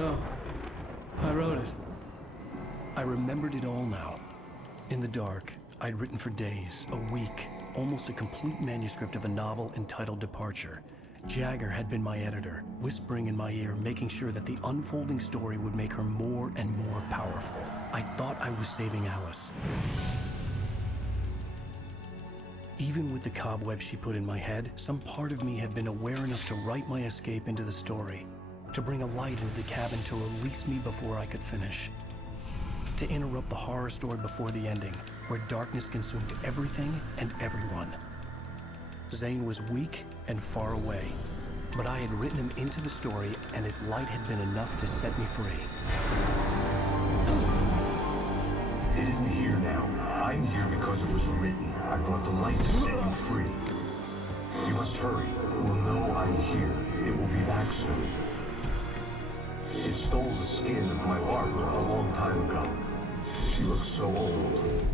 No, I wrote it. I remembered it all now. In the dark, I'd written for days, a week, almost a complete manuscript of a novel entitled Departure. Jagger had been my editor, whispering in my ear, making sure that the unfolding story would make her more and more powerful. I thought I was saving Alice. Even with the cobwebs she put in my head, some part of me had been aware enough to write my escape into the story, to bring a light into the cabin to release me before I could finish, to interrupt the horror story before the ending, where darkness consumed everything and everyone. Zane was weak and far away, but I had written him into the story, and his light had been enough to set me free. It isn't here now. I'm here because it was written. I brought the light to set you free. You must hurry. It will know I'm here. It will be back soon. It stole the skin of my Barbara a long time ago. She looks so old.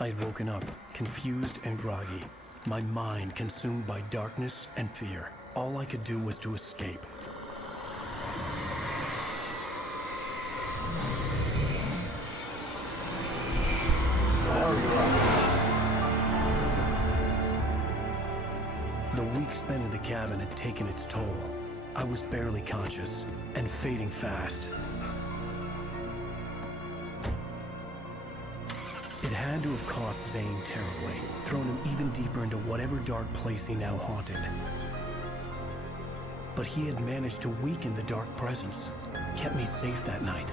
I had woken up, confused and groggy, my mind consumed by darkness and fear. All I could do was to escape. The week spent in the cabin had taken its toll. I was barely conscious and fading fast. It had to have cost Zane terribly, thrown him even deeper into whatever dark place he now haunted. But he had managed to weaken the dark presence, kept me safe that night.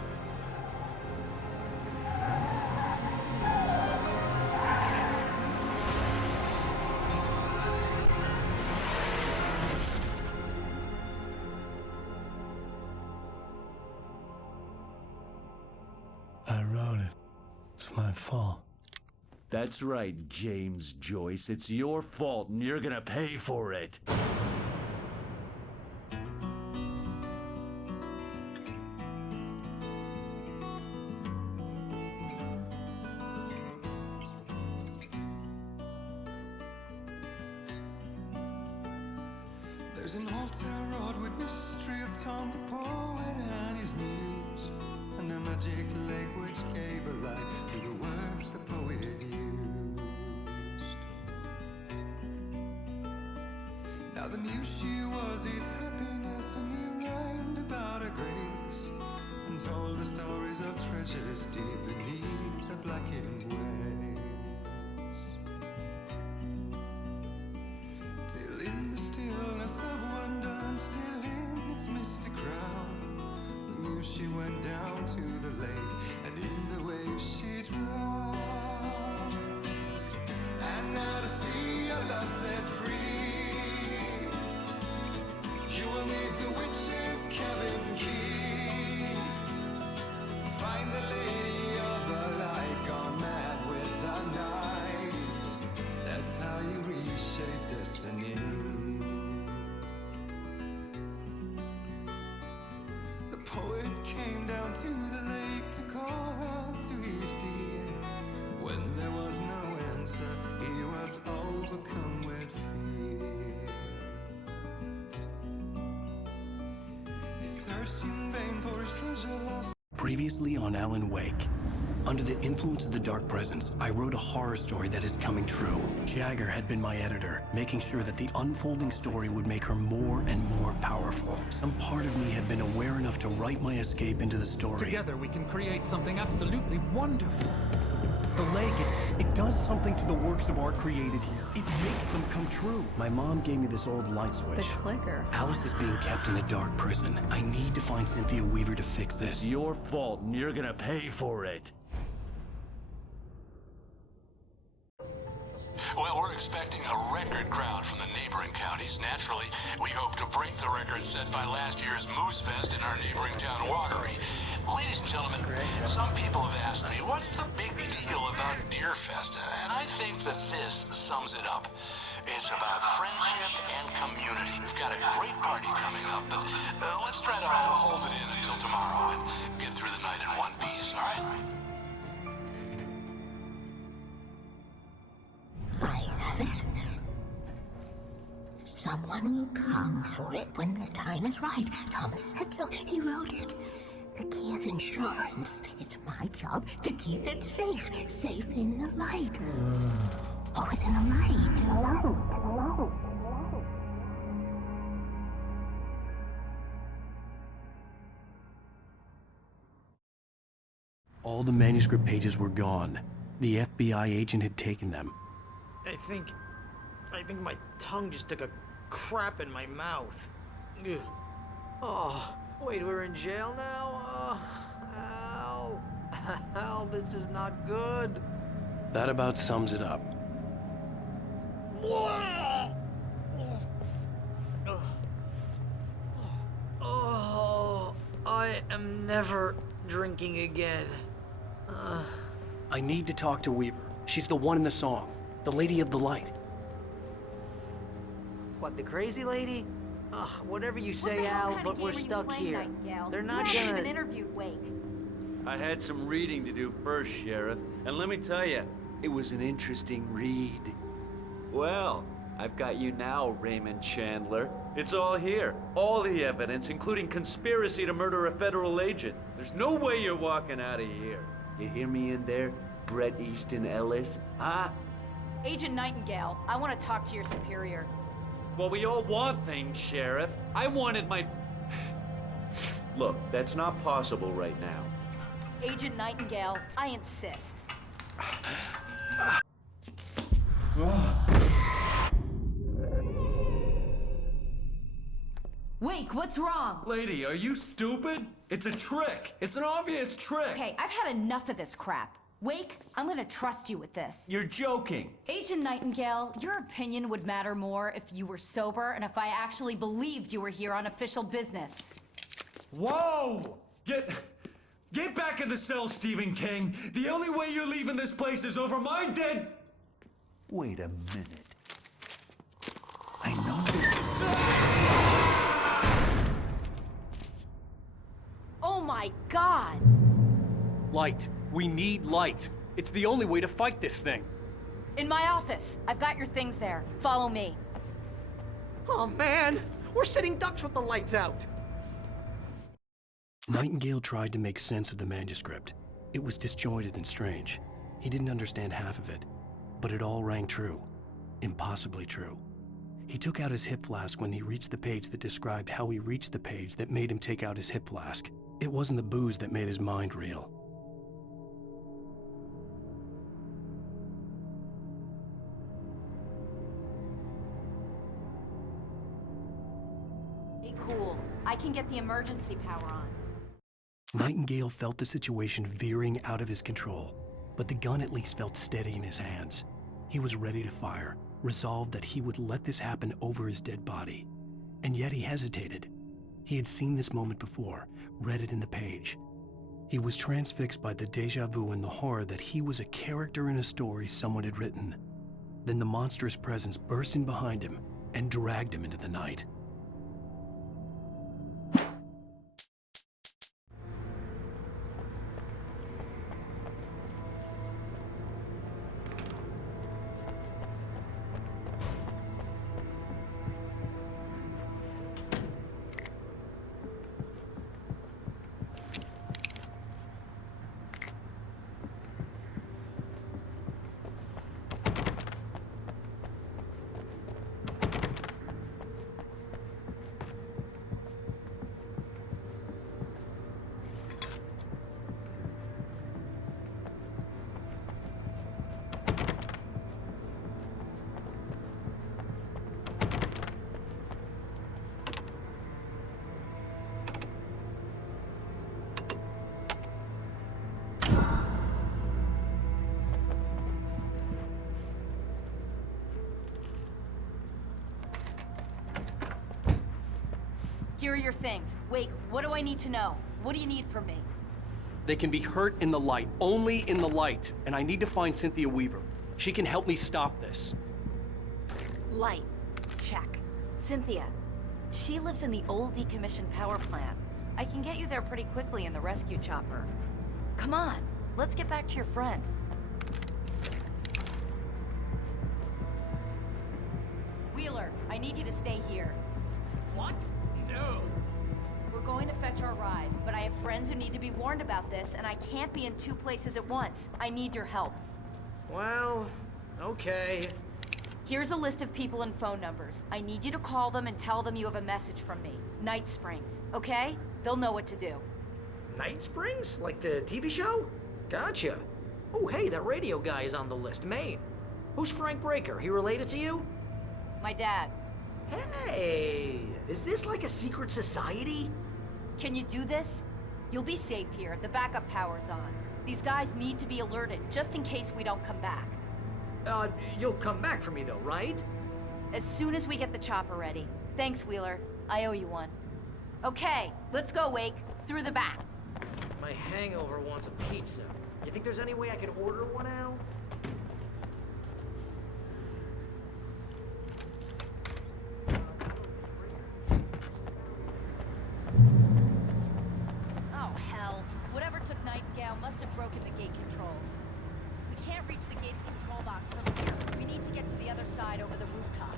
I wrote it. It's my fault. That's right, James Joyce. It's your fault, and you're gonna pay for it. There's an old town road with mystery of Tom the poet and his muse, and a magic lake which gave a light to the words the poet used. Now the muse she was his happiness, and he rhymed about her grace, and told the stories of treasures deep beneath the blackened waves. Till in the stillness of wonder, and still in its misty crown, the muse she went down to the lake, and in the waves she drowned. And now to see your love set free, you will need the witch's cabin key. Find the lady of the light, gone mad with the night. That's how you reshape destiny. The poet came down to the lake to call out to his dear. When there was no answer, he was overcome with fear. He searched in vain for his treasure lost. Previously on Alan Wake. Under the influence of the dark presence, I wrote a horror story that is coming true. Jagger had been my editor, making sure that the unfolding story would make her more and more powerful. Some part of me had been aware enough to write my escape into the story. Together we can create something absolutely wonderful. The lake, it does something to the works of art created here. It makes them come true. My mom gave me this old light switch. The clicker. Alice is being kept in a dark prison. I need to find Cynthia Weaver to fix this. It's your fault, and you're gonna pay for it. Well, we're expecting a record crowd from the neighboring counties. Naturally, we hope to break the record set by last year's Moose Fest in our neighboring town, Watery. Ladies and gentlemen, some people have asked me, what's the big deal about Deer Fest? And I think that this sums it up. It's about friendship and community. We've got a great party coming up, but let's try to hold it in until tomorrow and get through the night in one piece, all right? Someone will come for it when the time is right. Thomas said so. He wrote it. The key is insurance. It's my job to keep it safe. Safe in the light. Always in the light. All the manuscript pages were gone. The FBI agent had taken them. I think my tongue just took a crap in my mouth. Ugh. Oh, wait, we're in jail now? Oh, Al. Al, this is not good. That about sums it up. Oh, I am never drinking again. I need to talk to Weaver. She's the one in the song. The Lady of the Light. What, the crazy lady? Ugh, whatever you say, Al, but we're stuck here. They're not You haven't gonna... even interviewed Wake. I had some reading to do first, Sheriff, and let me tell you, it was an interesting read. Well, I've got you now, Raymond Chandler. It's all here. All the evidence, including conspiracy to murder a federal agent. There's no way you're walking out of here. You hear me in there, Bret Easton Ellis? Huh? Agent Nightingale, I want to talk to your superior. Well, we all want things, Sheriff. I wanted my... Look, that's not possible right now. Agent Nightingale, I insist. Wake, what's wrong? Lady, are you stupid? It's a trick. It's an obvious trick. Okay, I've had enough of this crap. Wake, I'm gonna trust you with this. You're joking. Agent Nightingale, your opinion would matter more if you were sober and if I actually believed you were here on official business. Whoa! Get back in the cell, Stephen King. The only way you're leaving this place is over my dead... Wait a minute. I know this... Oh my God! Light. We need light. It's the only way to fight this thing. In my office. I've got your things there. Follow me. Oh, man! We're sitting ducks with the lights out! Nightingale tried to make sense of the manuscript. It was disjointed and strange. He didn't understand half of it, but it all rang true. Impossibly true. He took out his hip flask when he reached the page that described how he reached the page that made him take out his hip flask. It wasn't the booze that made his mind reel. Hey, cool. I can get the emergency power on. Nightingale felt the situation veering out of his control, but the gun at least felt steady in his hands. He was ready to fire, resolved that he would let this happen over his dead body. And yet he hesitated. He had seen this moment before, read it in the page. He was transfixed by the déjà vu and the horror that he was a character in a story someone had written. Then the monstrous presence burst in behind him and dragged him into the night. Here are your things. Wake, what do I need to know? What do you need from me? They can be hurt in the light, only in the light. And I need to find Cynthia Weaver. She can help me stop this. Light. Check. Cynthia. She lives in the old decommissioned power plant. I can get you there pretty quickly in the rescue chopper. Come on, let's get back to your friend. Wheeler, I need you to stay here. What? No. We're going to fetch our ride, but I have friends who need to be warned about this, and I can't be in 2 places at once. I need your help. Well, okay. Here's a list of people and phone numbers. I need you to call them and tell them you have a message from me. Night Springs, okay? They'll know what to do. Night Springs? Like the TV show? Gotcha. Oh, hey, that radio guy is on the list. Maine. Who's Frank Breaker? He related to you? My dad. Hey, is this like a secret society? Can you do this? You'll be safe here. The backup power's on. These guys need to be alerted, just in case we don't come back. You'll come back for me though, right? As soon as we get the chopper ready. Thanks, Wheeler. I owe you one. Okay, let's go, Wake. Through the back. My hangover wants a pizza. You think there's any way I could order one out? Oh, hell. Whatever took Nightingale must have broken the gate controls. We can't reach the gate's control box from here. We need to get to the other side over the rooftop.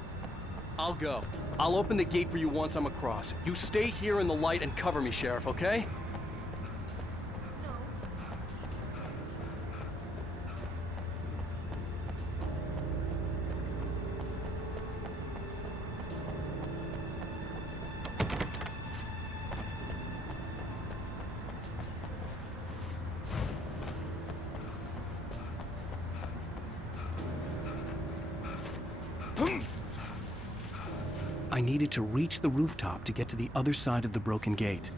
I'll go. I'll open the gate for you once I'm across. You stay here in the light and cover me, Sheriff, okay? I needed to reach the rooftop to get to the other side of the broken gate.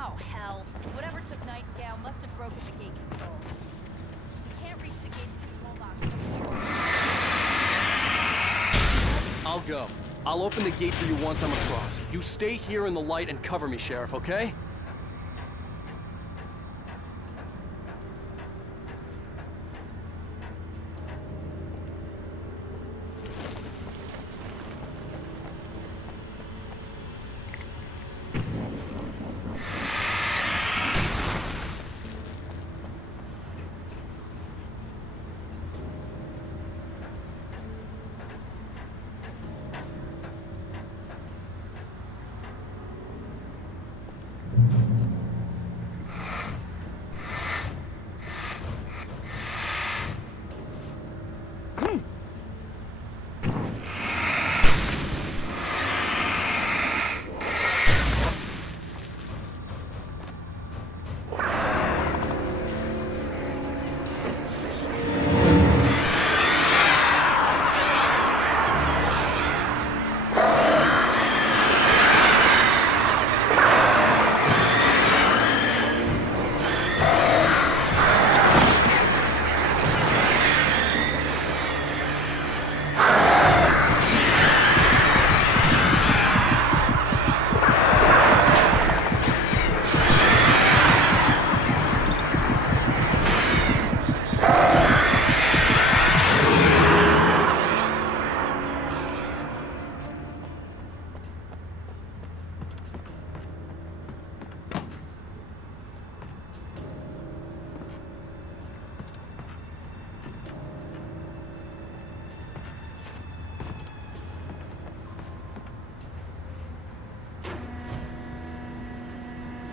Oh, hell. Whatever took Nightingale must have broken the gate controls. We can't reach the gate's control box from here. I'll go. I'll open the gate for you once I'm across. You stay here in the light and cover me, Sheriff, okay?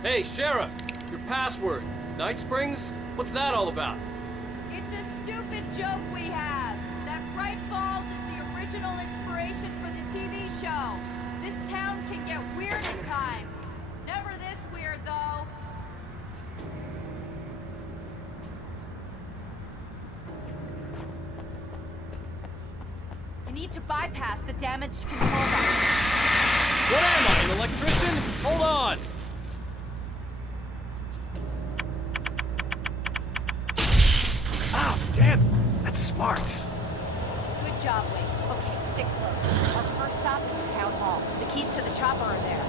Hey, Sheriff! Your password. Night Springs? What's that all about? It's a stupid joke we have. That Bright Falls is the original inspiration for the TV show. This town can get weird at times. Never this weird, though. You need to bypass the damaged control box. What am I, an electrician? Hold on! Ah, damn! That's smart. Good job, Wing. Okay, stick close. Our first stop is the town hall. The keys to the chopper are there.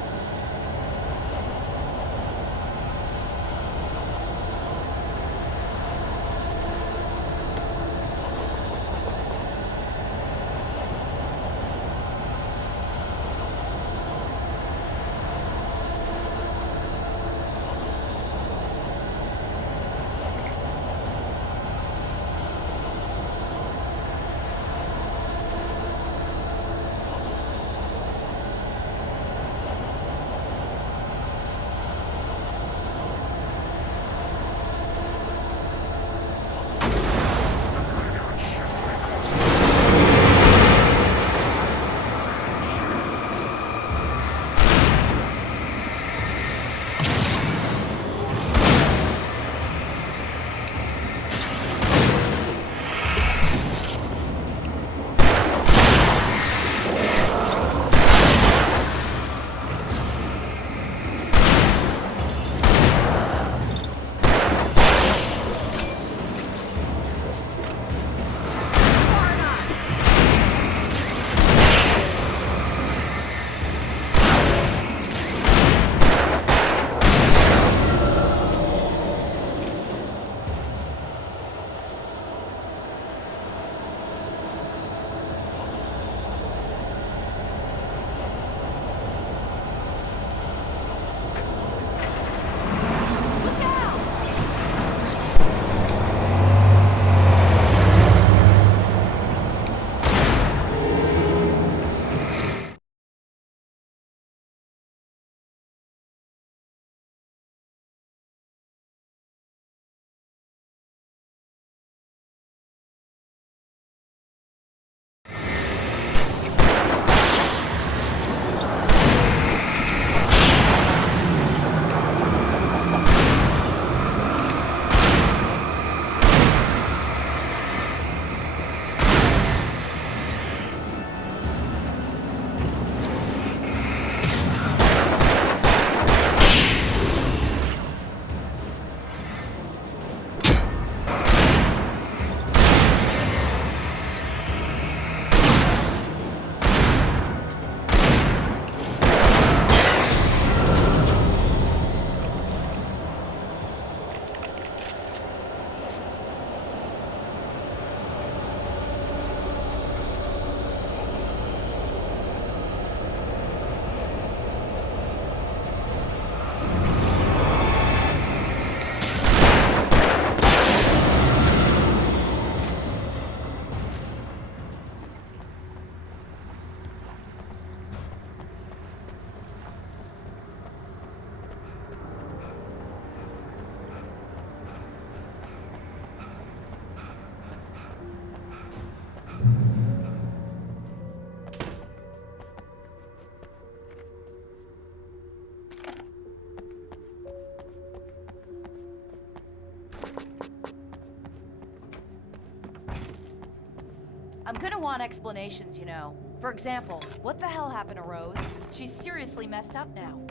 I'm gonna want explanations, you know. For example, what the hell happened to Rose? She's seriously messed up now.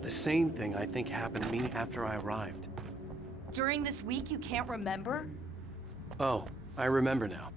The same thing I think happened to me after I arrived. During this week, you can't remember? Oh, I remember now.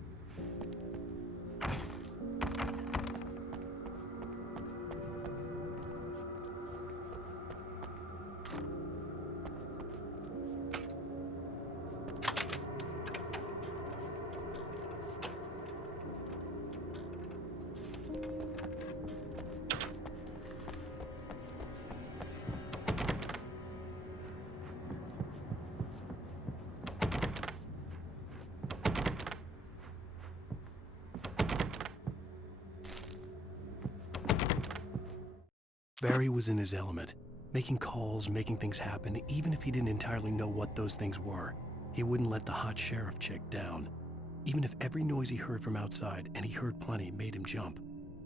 Barry was in his element. Making calls, making things happen, even if he didn't entirely know what those things were. He wouldn't let the hot sheriff chick down. Even if every noise he heard from outside, and he heard plenty, made him jump.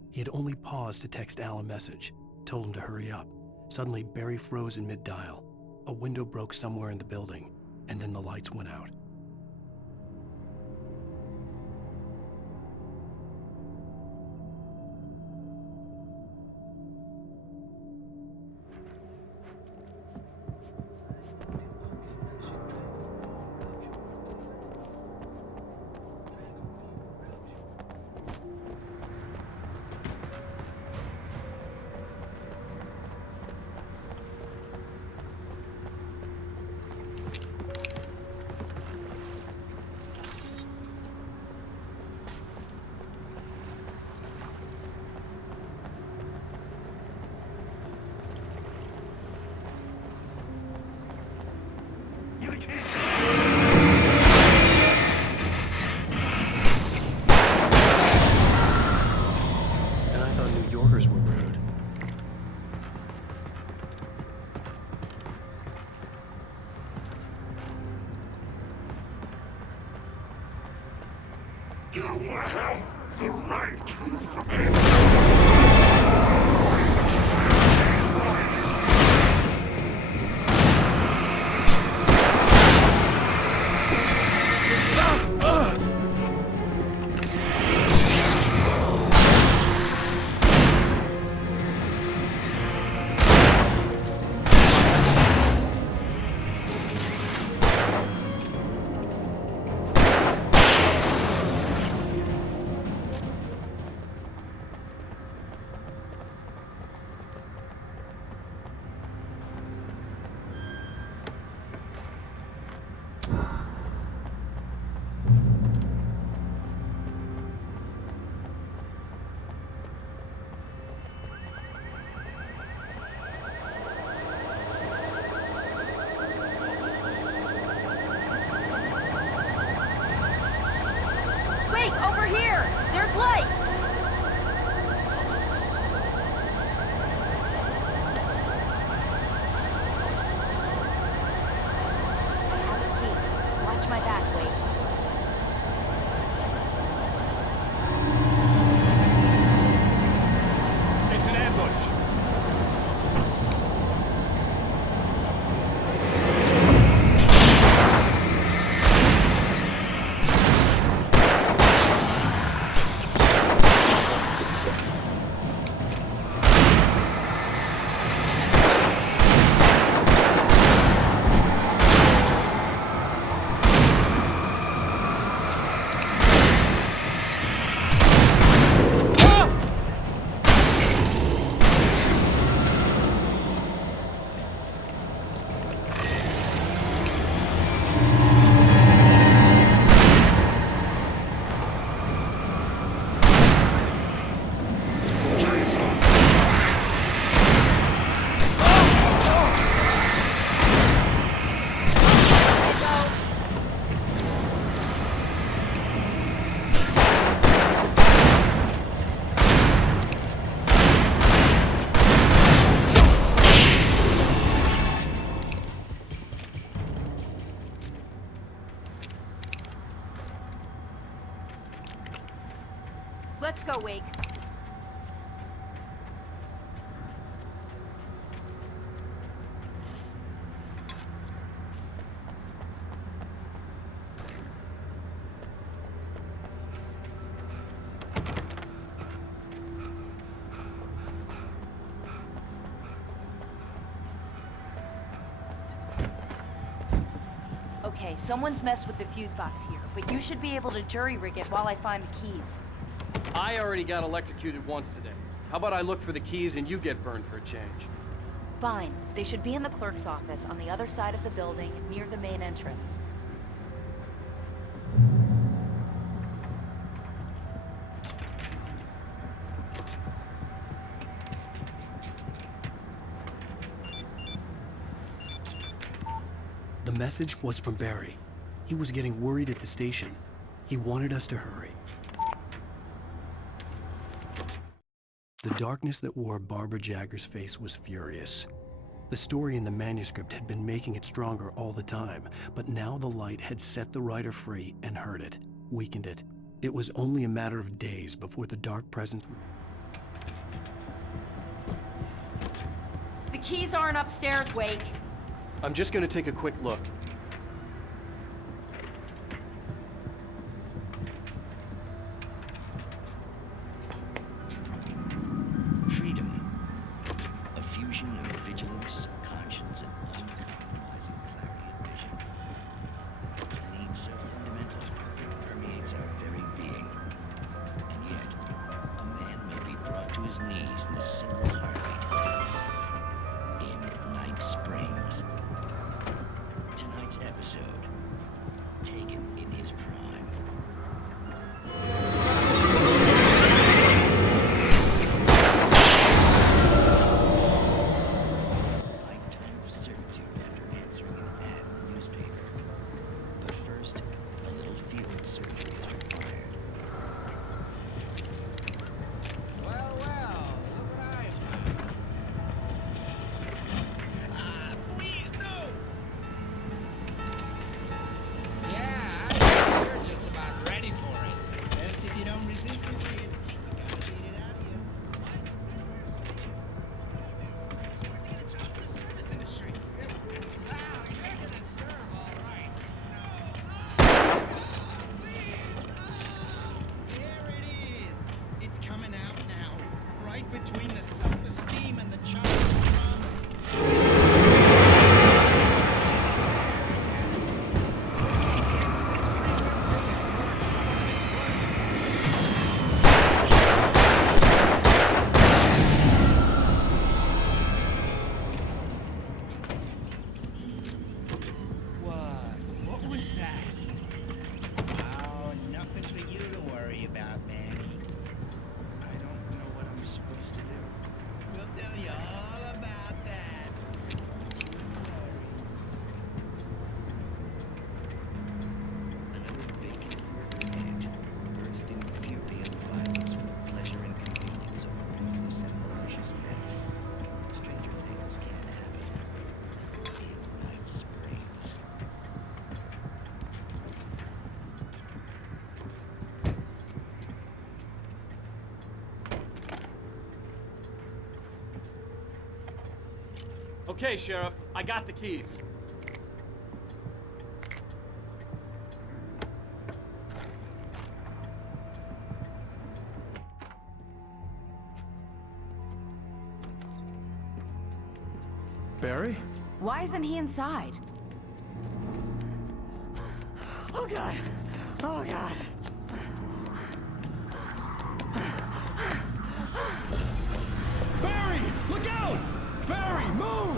He had only paused to text Al a message, told him to hurry up. Suddenly, Barry froze in mid-dial. A window broke somewhere in the building, and then the lights went out. And I thought New Yorkers were rude. You have the right to these rights. Wait, over here! There's light! I have a key. Watch my back, Wade. It's an ambush. Let's go, Wake. Okay, someone's messed with the fuse box here, but you should be able to jury-rig it while I find the keys. I already got electrocuted once today. How about I look for the keys and you get burned for a change? Fine. They should be in the clerk's office on the other side of the building, near the main entrance. The message was from Barry. He was getting worried at the station. He wanted us to hurry. The darkness that wore Barbara Jagger's face was furious. The story in the manuscript had been making it stronger all the time, but now the light had set the writer free and hurt it, weakened it. It was only a matter of days before the dark presence would... The keys aren't upstairs, Wake. I'm just gonna take a quick look. Freedom. A fusion of vigilance, conscience, and uncompromising clarity of vision. A need so fundamental it permeates our very being. And yet, a man may be brought to his knees in a single heartbeat. In Night Springs. Tonight's episode, taken in his prime. Lifetime of servitude after answering an ad in the newspaper. But first, a little field surgery is required. Well, look what I found. Please, no! Yeah, you're just about ready for it. Best if you don't resist this, kid. We gotta beat it out of you. Service industry. Wow, you're gonna serve all right. There it is. It's coming out now. Right between the self-esteem and the child's promise. What was that? Oh, nothing for you to worry about, Manny. I don't know what I'm supposed to do. We'll tell you all about that. Another vacant murder hit, birthed in fury and violence with the pleasure and convenience of ruthless and malicious men. Stranger things can happen. In Night Springs. Okay, Sheriff, I got the keys. Barry? Why isn't he inside? Oh God! Oh God! Barry! Look out! Barry, move!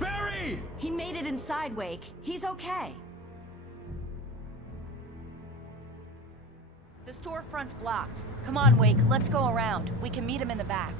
Barry! He made it inside, Wake. He's okay. The storefront's blocked. Come on, Wake. Let's go around. We can meet him in the back.